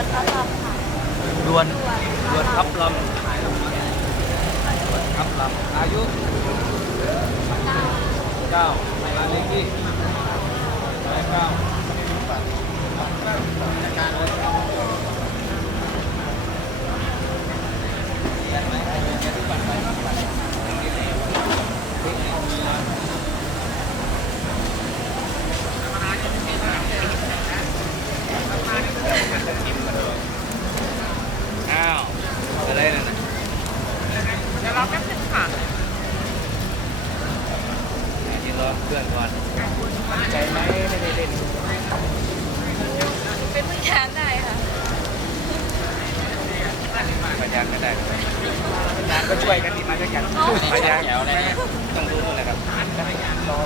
ามสกุลเกิดพระรามค่ะรวนรวนทับลำดวนทับลำอายุเก้าบ้าเลขที่เก้าอ้าวอะไรนั่นน่ะ เดี๋ยวรอแป๊บนึงค่ะ กินรอ เพื่อนก่อนใจไหมไม่ได้เล่นเป็นผู้ชายได้ค่ะพยานไม่ได้งานก็ช่วยกันดีมาด้วยกันพยานแถวเลยต้องรู้นู่นแหละครับรอ